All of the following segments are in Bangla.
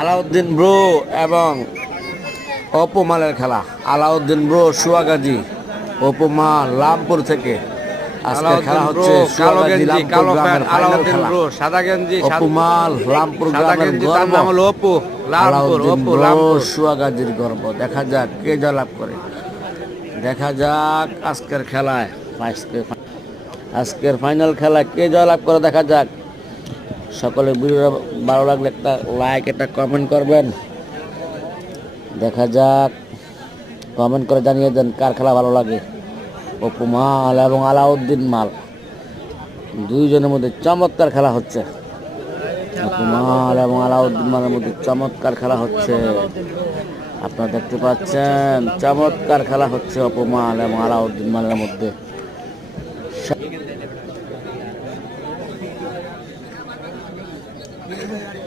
আলাউদ্দিন ব্রো এবং অপমালের খেলা। আলাউদ্দিন ব্রো সুয়াগাজী অপমাল লামপুর থেকে। দেখা যাক কে জয়লাভ করে। দেখা যাক আজকের খেলায় আজকের ফাইনাল খেলা কে জয়লাভ করে দেখা যাক। সকলে ভিডিও ভালো লাগলে একটা লাইক একটা কমেন্ট করবেন। দেখা যাক কমেন্ট করে জানিয়ে দেন কার খেলা ভালো লাগে। অপু মাল এবং আলাউদ্দিন মাল। দুইজনের মধ্যে চমৎকার খেলা হচ্ছে। অপু মাল এবং আলাউদ্দিন মালের মধ্যে চমৎকার খেলা হচ্ছে। আপনারা দেখতে পাচ্ছেন, চমৎকার খেলা হচ্ছে অপু মাল এবং আলাউদ্দিন মালের মধ্যে। সাহেব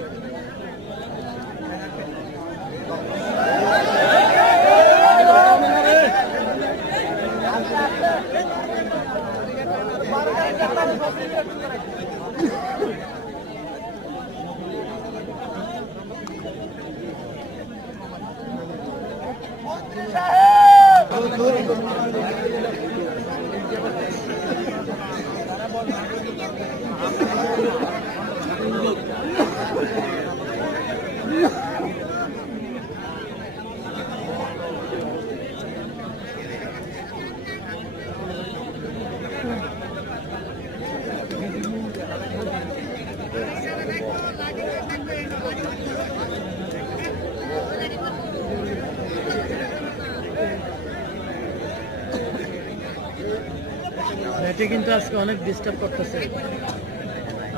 নেটে কিন্তু আজকে অনেক ডিস্টার্ব করতেছে।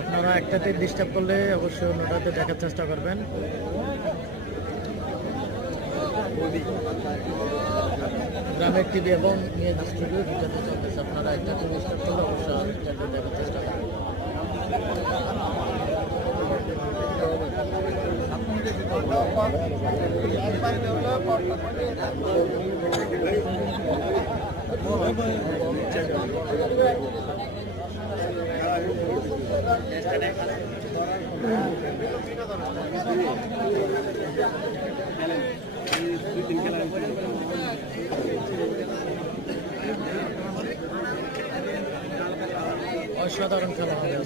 আপনারা একটাতে ডিস্টার্ব করলে অবশ্যই অন্যটাতে দেখার চেষ্টা করবেন। গ্রামের টিভি এবং নিয়ে স্টুডিও দুটাতে চলতেছে। আপনারা একটাতে ডিস্টার্ব করলে অবশ্যই একটাতে দেখার চেষ্টা করবেন। অসাধারণ খেলা হবে